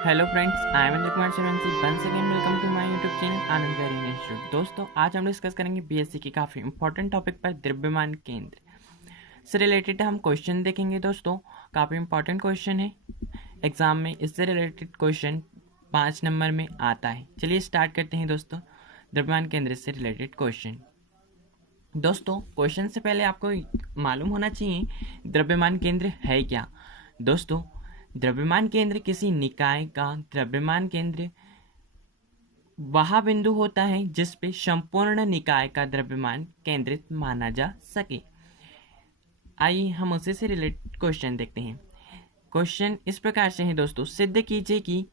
Hello friends, I am Indra Kumar Suryavanshi. Once again welcome to my YouTube channel Anand Vihar institute. दोस्तों, आज हम discuss करेंगे BSc की काफ़ी इंपॉर्टेंट टॉपिक पर द्रव्यमान केंद्र से रिलेटेड हम क्वेश्चन देखेंगे। दोस्तों, काफ़ी इंपॉर्टेंट क्वेश्चन है, एग्जाम में इससे रिलेटेड क्वेश्चन 5 नंबर में आता है। चलिए स्टार्ट करते हैं दोस्तों, द्रव्यमान केंद्र से रिलेटेड क्वेश्चन। दोस्तों, क्वेश्चन से पहले आपको मालूम होना चाहिए द्रव्यमान केंद्र है क्या। दोस्तों, द्रव्यमान केंद्र किसी निकाय का द्रव्यमान केंद्र वह बिंदु होता है जिस पे संपूर्ण निकाय का द्रव्यमान केंद्रित माना जा सके। आइए हम उसी से रिलेटेड क्वेश्चन देखते हैं। क्वेश्चन इस प्रकार से है दोस्तों, सिद्ध कीजिए कि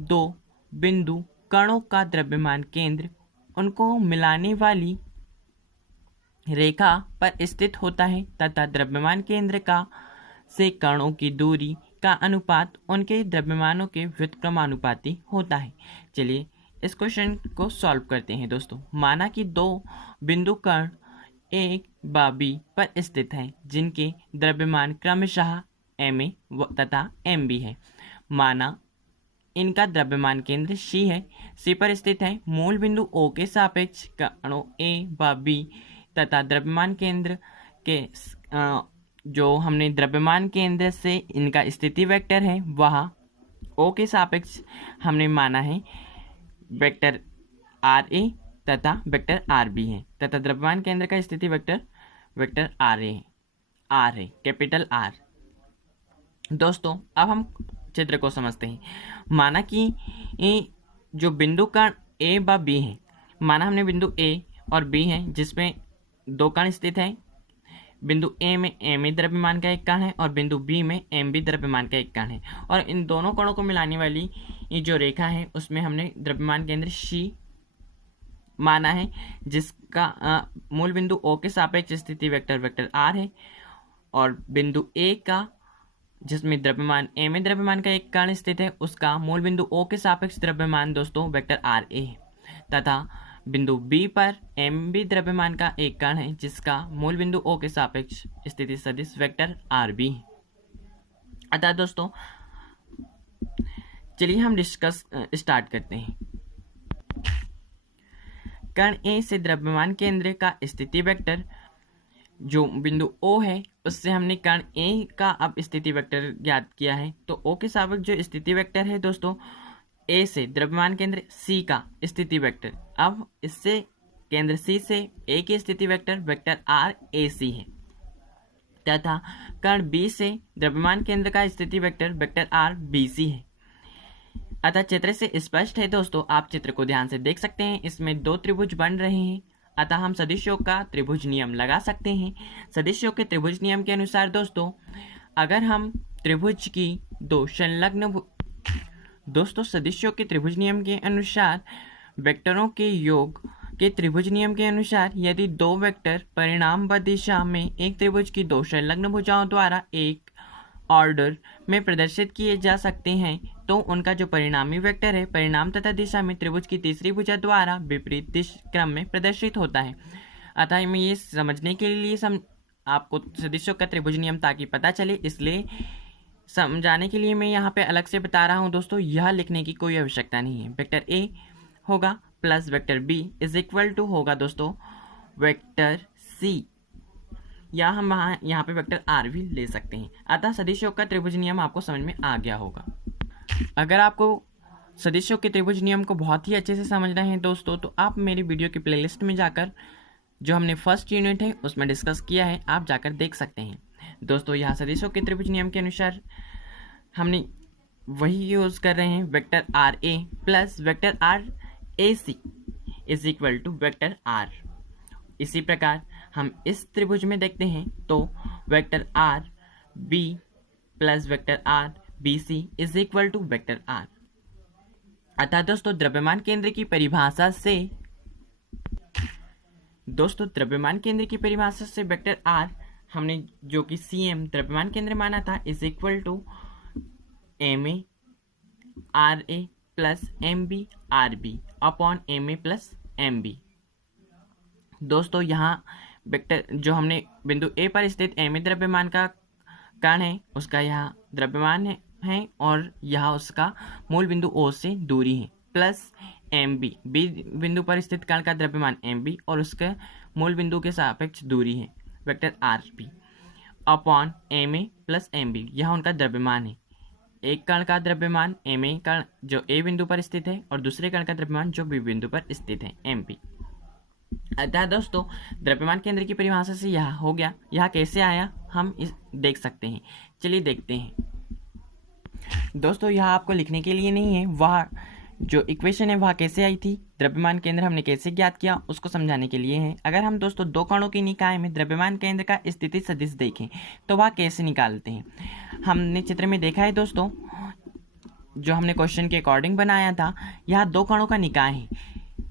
दो बिंदु कणों का द्रव्यमान केंद्र उनको मिलाने वाली रेखा पर स्थित होता है तथा द्रव्यमान केंद्र का से कणों की दूरी का अनुपात उनके द्रव्यमानों के व्युत्क्रमानुपाती होता है। चलिए इस क्वेश्चन को सॉल्व करते हैं दोस्तों। माना कि दो बिंदु कण ए व बी पर स्थित हैं जिनके द्रव्यमान क्रमशः एम ए तथा एम बी है। माना इनका द्रव्यमान केंद्र सी है, सी पर स्थित है। मूल बिंदु ओ के सापेक्ष कणों ए व बी तथा द्रव्यमान केंद्र के जो हमने द्रव्यमान केंद्र से इनका स्थिति वेक्टर है वह ओ के सापेक्ष हमने माना है वेक्टर आर ए तथा वेक्टर आर बी है तथा द्रव्यमान केंद्र का स्थिति वेक्टर वेक्टर आर है, कैपिटल आर। दोस्तों, अब हम चित्र को समझते हैं। माना कि जो बिंदु कण ए व बी है, माना हमने बिंदु ए और बी है जिसमें दो कण स्थित हैं। बिंदु ए में एम ए द्रव्यमान का एक कण है और बिंदु बी में एम बी द्रव्यमान का एक कण है, और इन दोनों कणों को मिलाने वाली ये जो रेखा है उसमें हमने द्रव्यमान केंद्र सी माना है जिसका मूल बिंदु ओ के सापेक्ष स्थिति वेक्टर वेक्टर आर है, और बिंदु ए का जिसमें द्रव्यमान एम ए द्रव्यमान का एक कण स्थित है उसका मूल बिंदु ओ के सापेक्ष द्रव्यमान दोस्तों वेक्टर आर ए है, तथा बिंदु बी पर एम बी द्रव्यमान का एक कण है जिसका मूल बिंदु ओ के सापेक्ष स्थिति सदिश वेक्टर आर बी है। अतः दोस्तों, चलिए हम डिस्कस स्टार्ट करते हैं। कण ए से द्रव्यमान केंद्र का स्थिति वेक्टर जो बिंदु ओ है उससे हमने कण ए का अब स्थिति वेक्टर ज्ञात किया है, तो ओ के सापेक्ष जो स्थिति वेक्टर है दोस्तों ए से द्रव्यमान केंद्र सी का स्थिति वेक्टर, अब इससे केंद्र सी से ए की स्थिति vector vector R A C है, तथा कण बी से द्रव्यमान केंद्र का स्थिति vector vector R B C है। अतः चित्र से स्पष्ट है दोस्तों, आप चित्र को ध्यान से देख सकते हैं। इसमें दो त्रिभुज बन रहे हैं, अतः हम सदिशों का त्रिभुज नियम लगा सकते हैं। सदिशों के त्रिभुज नियम के अनुसार दोस्तों, अगर हम त्रिभुज की दो संलग्न दोस्तों सदिशों के त्रिभुज नियम के अनुसार वेक्टरों के योग के त्रिभुज नियम के अनुसार यदि दो वेक्टर परिणामबद्ध दिशा में एक त्रिभुज की दो संलग्न भुजाओं द्वारा एक ऑर्डर में प्रदर्शित किए जा सकते हैं तो उनका जो परिणामी वेक्टर है परिणाम तथा दिशा में त्रिभुज की तीसरी भुजा द्वारा विपरीत क्रम में प्रदर्शित होता है। अतः मैं ये समझने के लिए आपको सदिशों का त्रिभुज नियम ताकि पता चले, इसलिए समझाने के लिए मैं यहाँ पे अलग से बता रहा हूँ दोस्तों। यह लिखने की कोई आवश्यकता नहीं है। वेक्टर ए होगा plus vector B is equal to होगा दोस्तों वेक्टर सी, या हम यहाँ पे वेक्टर आर भी ले सकते हैं। अतः सदिशों का त्रिभुज नियम आपको समझ में आ गया होगा। अगर आपको सदिशों के त्रिभुज नियम को बहुत ही अच्छे से समझना है दोस्तों, तो आप मेरी वीडियो की प्लेलिस्ट में जाकर जो हमने फर्स्ट यूनिट है उसमें डिस्कस किया है, आप जाकर देख सकते हैं दोस्तों। यहाँ सदिशों के त्रिभुज नियम के अनुसार हमने वही यूज कर रहे हैं, vector R A plus vector R A C is equal to vector R. इसी प्रकार हम इस त्रिभुज में देखते हैं तो vector R B plus vector R B C is equal to vector R. अतः दोस्तों द्रव्यमान केंद्र की परिभाषा से वेक्टर आर हमने जो कि सी एम द्रव्यमान केंद्र माना था is equal to M A R A plus M B R B upon M A plus M B. दोस्तों यहाँ वेक्टर जो हमने बिंदु ए पर स्थित एम ए द्रव्यमान का कण है उसका यहाँ द्रव्यमान है है और यहाँ उसका मूल बिंदु ओ से दूरी है, प्लस एम बी, बी बिंदु पर स्थित कण का द्रव्यमान एम बी और उसके मूल बिंदु के सापेक्ष दूरी है vector R B, upon M A plus M B, यह उनका द्रव्यमान है। एक कण का द्रव्यमान एम ए कण जो ए बिंदु पर स्थित है और दूसरे कण का द्रव्यमान जो बी बिंदु पर स्थित है एम बी। अतः दोस्तों द्रव्यमान केंद्र की परिभाषा से यह हो गया। यह कैसे आया हम इस देख सकते हैं, चलिए देखते हैं। दोस्तों यह आपको लिखने के लिए नहीं है, वह जो इक्वेशन है वह कैसे आई थी, द्रव्यमान केंद्र हमने कैसे ज्ञात किया उसको समझाने के लिए है। अगर हम दोस्तों दो कणों की निकाय में द्रव्यमान केंद्र का स्थिति सदिश देखें तो वह कैसे निकालते हैं, हमने चित्र में देखा है दोस्तों, जो हमने क्वेश्चन के अकॉर्डिंग बनाया था। यह दो कणों का निकाय है,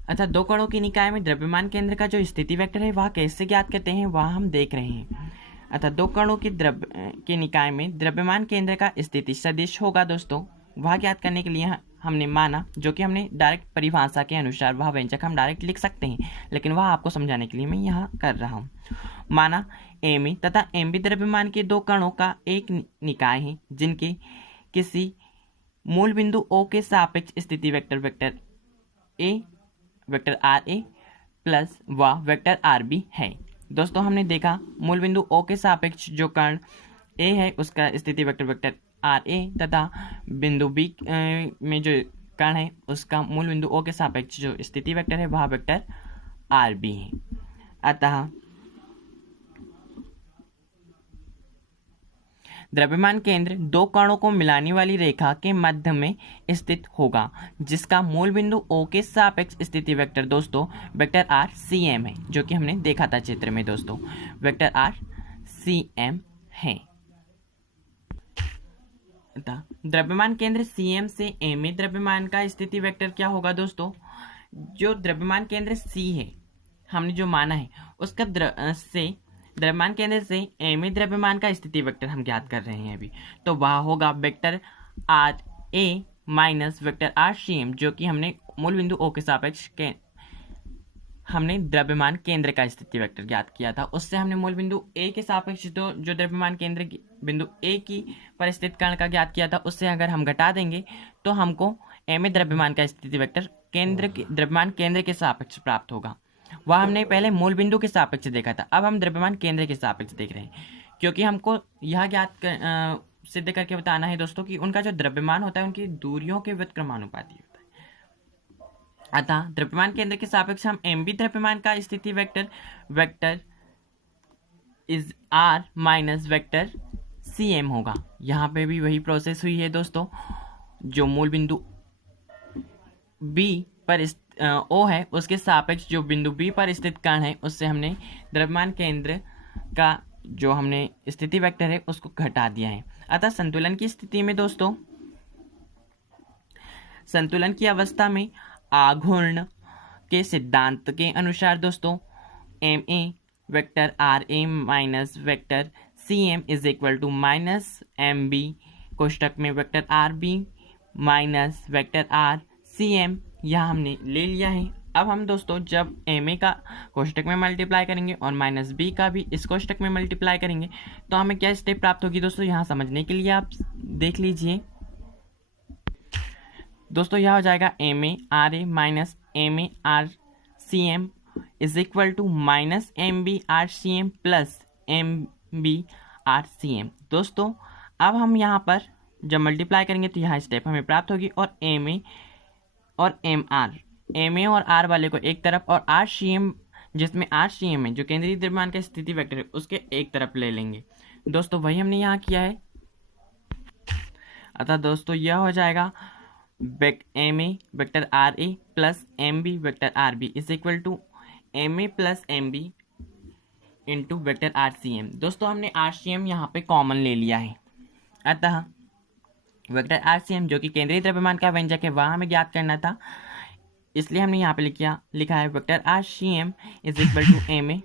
अर्थात दो कणों की निकाय में द्रव्यमान केंद्र का जो स्थिति वेक्टर है वह कैसे ज्ञात करते हैं वह हम देख रहे हैं। अर्थात दो कणों की निकाय में द्रव्यमान केंद्र का स्थिति सदिश होगा दोस्तों, वह ज्ञात करने के लिए हमने माना, जो कि हमने डायरेक्ट परिभाषा के अनुसार वह व्यंजक हम डायरेक्ट लिख सकते हैं, लेकिन वह आपको समझाने के लिए मैं यहाँ कर रहा हूँ। माना एम ए तथा एम बी द्रव्यमान के दो कणों का एक निकाय है जिनके किसी मूल बिंदु ओ के सापेक्ष स्थिति vector A vector R A plus व वेक्टर आर बी है। दोस्तों हमने देखा मूल बिंदु ओ के सापेक्ष जो कण ए है उसका स्थिति वेक्टर आर ए तथा बिंदु बी में जो कण है उसका मूल बिंदु ओ के सापेक्ष जो स्थिति वेक्टर है वह वेक्टर आर बी है। अतः द्रव्यमान केंद्र दो कणों को मिलाने वाली रेखा के मध्य में स्थित होगा जिसका मूल बिंदु ओ के सापेक्ष स्थिति वेक्टर दोस्तों वेक्टर आर सी एम है, जो कि हमने देखा था चित्र में दोस्तों, वेक्टर आर सी एम है। द्रव्यमान केंद्र सी एम से एम ए द्रव्यमान का स्थिति वेक्टर क्या होगा दोस्तों, जो द्रव्यमान केंद्र सी है हमने जो माना है उसका द्रव्यमान केंद्र से एम ए द्रव्यमान का स्थिति वेक्टर हम ज्ञात कर रहे हैं अभी, तो वह होगा vector R A minus vector R C M, जो कि हमने मूल बिंदु ओ के सापेक्ष हमने द्रव्यमान केंद्र का स्थिति वेक्टर ज्ञात किया था। उससे हमने मूल बिंदु ए के सापेक्ष तो जो द्रव्यमान केंद्र बिंदु ए की पर स्थित कण का ज्ञात किया था, उससे अगर हम घटा देंगे तो हमको एम ए द्रव्यमान का स्थिति वेक्टर द्रव्यमान केंद्र के सापेक्ष प्राप्त होगा। वह हमने पहले मूल बिंदु के सापेक्ष देखा था, अब हम द्रव्यमान केंद्र के सापेक्ष देख रहे हैं, क्योंकि हमको यह सिद्ध करके बताना है दोस्तों कि उनका जो द्रव्यमान होता है उनकी दूरियों के व्युत्क्रमानुपाती होता है। अतः द्रव्यमान केंद्र के सापेक्ष हम एम बी द्रव्यमान का स्थिति vector is R minus vector C M होगा। यहाँ पे भी वही प्रोसेस हुई है दोस्तों, जो मूल बिंदु बी पर ओ है उसके सापेक्ष जो बिंदु बी पर स्थित कण है उससे हमने द्रव्यमान केंद्र का जो हमने स्थिति वेक्टर है उसको घटा दिया है। अतः संतुलन की स्थिति में दोस्तों, संतुलन की अवस्था में आघूर्ण के सिद्धांत के अनुसार दोस्तों M A vector R A minus vector C M is equal to minus M B कोष्टक में vector R B minus vector R C M, यह हमने ले लिया है। अब हम दोस्तों जब एम ए का कोष्टक में मल्टीप्लाई करेंगे और माइनस बी का भी इस कोष्टक में मल्टीप्लाई करेंगे तो हमें क्या स्टेप प्राप्त होगी दोस्तों, यहाँ समझने के लिए आप देख लीजिए दोस्तों। यह हो जाएगा M A R A minus M A R C M is equal to minus M B R C M plus M B R C M. दोस्तों अब हम यहाँ पर जब मल्टीप्लाई करेंगे तो यह स्टेप हमें प्राप्त होगी और एम ए और एम ए और आर वाले को एक तरफ और आर सी एम जिसमें आर सी एम है जो केंद्रीय द्रव्यमान का स्थिति वेक्टर है उसके एक तरफ ले लेंगे। दोस्तों वही हमने यहाँ किया है। अतः दोस्तों यह हो जाएगा M A vector R A plus M B vector R B is equal to M A plus M B into vector R C M. दोस्तों हमने आर सी एम यहाँ पे कॉमन ले लिया है, अतः वेक्टर आर सी एम जो कि केंद्रीय द्रव्यमान का व्यंजक है वह हमें ज्ञात करना था, इसलिए हमने यहाँ पे लिखा है vector R C M is equal to M A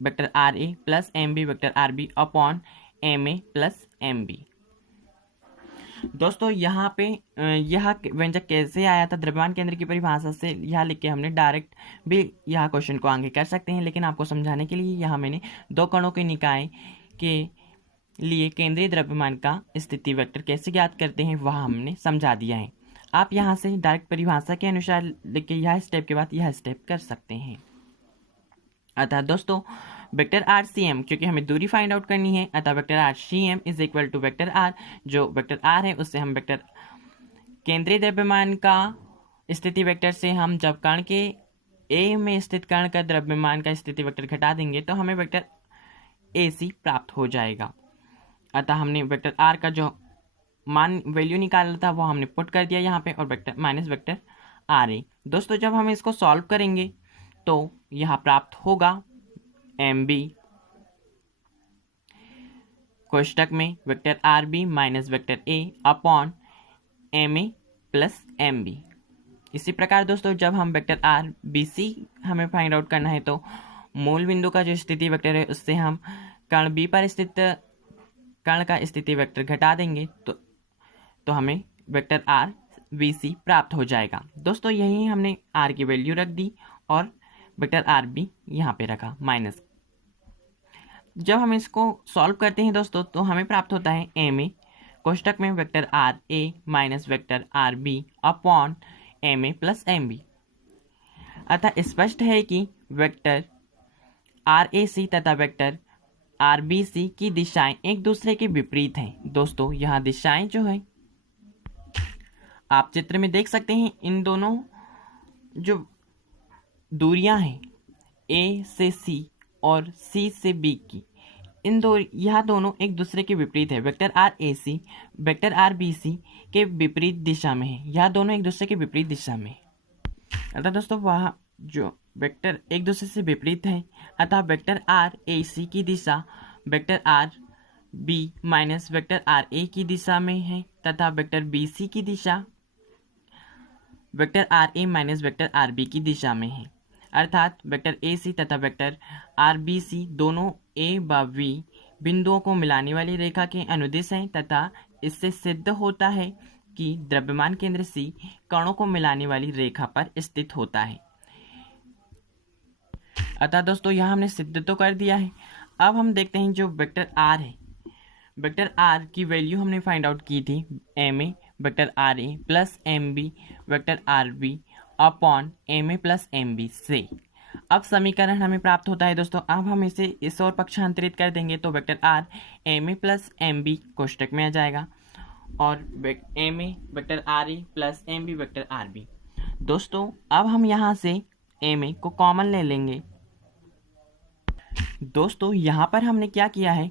vector R A plus M B vector R B upon M A plus M B. दोस्तों यहाँ पे यह व्यंजक कैसे आया था, द्रव्यमान केंद्र की परिभाषा से यह लिख के हमने डायरेक्ट भी यह क्वेश्चन को आगे कर सकते हैं, लेकिन आपको समझाने के लिए यहाँ मैंने दो कणों के निकाय के लिए केंद्रीय द्रव्यमान का स्थिति वेक्टर कैसे ज्ञात करते हैं वह हमने समझा दिया है। आप यहाँ से डायरेक्ट परिभाषा के अनुसार लिख के यह स्टेप के बाद यह स्टेप कर सकते हैं। अतः दोस्तों वेक्टर आर सी एम, क्योंकि हमें दूरी फाइंड आउट करनी है, अतः vector R C M is equal to vector R, जो वेक्टर आर है उससे हम वेक्टर केंद्रीय द्रव्यमान का स्थिति वेक्टर से हम जब कण के ए में स्थित कण का द्रव्यमान का स्थिति वेक्टर घटा देंगे तो हमें वेक्टर ए सी प्राप्त हो जाएगा। अतः हमने वेक्टर आर का जो मान वैल्यू निकाला था वो हमने पुट कर दिया यहाँ पे, और वेक्टर माइनस वेक्टर आर ए। दोस्तों जब हम इसको सॉल्व करेंगे तो यहाँ प्राप्त होगा एम बी कोष्टक में vector R B minus vector A upon M A plus M B. इसी प्रकार दोस्तों जब हम वेक्टर आर बी सी हमें फाइंड आउट करना है तो मूल बिंदु का जो स्थिति वेक्टर है उससे हम कण बी पर स्थित कण का स्थिति वेक्टर घटा देंगे तो हमें वेक्टर आर बी सी प्राप्त हो जाएगा। दोस्तों यही हमने आर की वैल्यू रख दी और वेक्टर आर बी यहाँ पे रखा माइनस। जब हम इसको सॉल्व करते हैं दोस्तों तो हमें प्राप्त होता है एम ए कोष्टक में vector R A minus vector R B upon M A plus M B. अतः स्पष्ट है कि वेक्टर आर ए सी तथा वेक्टर आर बी सी की दिशाएं एक दूसरे के विपरीत हैं। दोस्तों यहाँ दिशाएं जो है आप चित्र में देख सकते हैं, इन दोनों जो दूरियां हैं ए से सी और सी से बी की, यह दोनों एक दूसरे के विपरीत है। Vector R A C vector R B C के विपरीत दिशा में है, यह दोनों एक दूसरे के विपरीत दिशा में है। अतः दोस्तों वह जो वेक्टर एक दूसरे से विपरीत है, अतः वेक्टर आर ए सी की दिशा vector R B minus vector R A की दिशा में है तथा वेक्टर बी सी की दिशा vector R A minus vector R B की दिशा में है। अर्थात वेक्टर ए सी तथा वेक्टर आर बी सी दोनों ए व वी बिंदुओं को मिलाने वाली रेखा के अनुदिश हैं तथा इससे सिद्ध होता है कि द्रव्यमान केंद्र सी कणों को मिलाने वाली रेखा पर स्थित होता है। अतः दोस्तों यहाँ हमने सिद्ध तो कर दिया है। अब हम देखते हैं जो वेक्टर आर है, वेक्टर आर की वैल्यू हमने फाइंड आउट की थी M A vector R A plus M B vector R B upon M A plus M B से। अब समीकरण हमें प्राप्त होता है दोस्तों। अब हम इसे इस ओर पक्षांतरित कर देंगे तो vector R M A plus M B कोष्टक में आ जाएगा और M A vector R A plus M B vector R B. दोस्तों अब हम यहाँ से एम ए को कॉमन ले लेंगे। दोस्तों यहाँ पर हमने क्या किया है,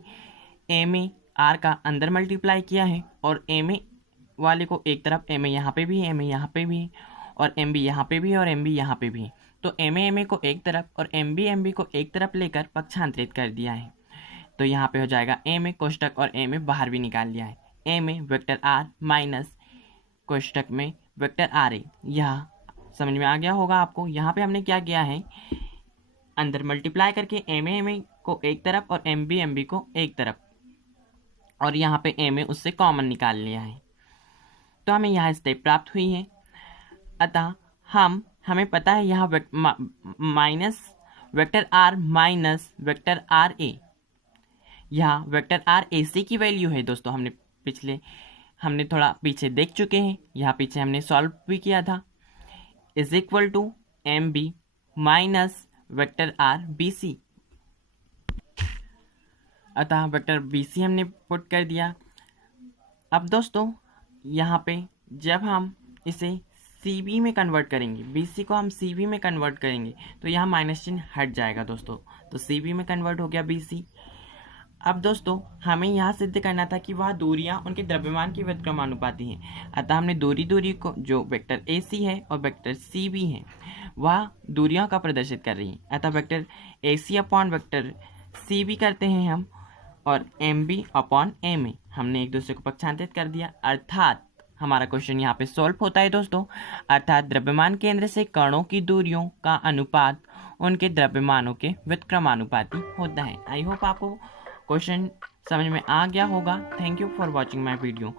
एम ए आर का अंदर मल्टीप्लाई किया है और एम ए वाले को एक तरफ, एम ए यहाँ पे भी है, एम ए यहाँ पे भी है और एम बी यहाँ पे भी है और एम बी यहाँ पे भी है, तो एम ए को एक तरफ और एम बी को एक तरफ लेकर पक्षांतरित कर दिया है। तो यहाँ पे हो जाएगा एम ए कोष्टक और एम ए बाहर भी निकाल लिया है, M A vector R minus कोष्टक में वेक्टर आर ए। यह समझ में आ गया होगा आपको। यहाँ पे हमने क्या किया है, अंदर मल्टीप्लाई करके एम ए को एक तरफ और एम बी को एक तरफ और यहाँ पे एम ए उससे कॉमन निकाल लिया है, तो हमें यह स्टेप प्राप्त हुई है। अतः हमें पता है यहाँ minus vector R minus vector R A, यहाँ वेक्टर आर ए सी की वैल्यू है दोस्तों। हमने थोड़ा पीछे देख चुके हैं, यहाँ पीछे हमने सॉल्व भी किया था, is equal to M B minus vector R B C. अतः वेक्टर बी सी हमने पुट कर दिया। अब दोस्तों यहाँ पे जब हम इसे सी बी में कन्वर्ट करेंगे, बी सी को हम सी बी में कन्वर्ट करेंगे तो यहाँ माइनस चिन्ह हट जाएगा दोस्तों, तो सी बी में कन्वर्ट हो गया बी सी। अब दोस्तों हमें यहाँ सिद्ध करना था कि वह दूरियाँ उनके द्रव्यमान की व्युत्क्रमानुपाती हैं। अतः हमने दूरी को जो वेक्टर ए सी है और वेक्टर सी बी है वह दूरियों का प्रदर्शित कर रही है। अतः vector A C upon vector C B करते हैं हम और M B upon M A, हमने एक दूसरे को पक्षांतरित कर दिया। अर्थात हमारा क्वेश्चन यहाँ पे सॉल्व होता है दोस्तों। अर्थात द्रव्यमान केंद्र से कणों की दूरियों का अनुपात उनके द्रव्यमानों के व्युत्क्रमानुपाती होता है। आई होप आपको क्वेश्चन समझ में आ गया होगा। Thank you for watching my video.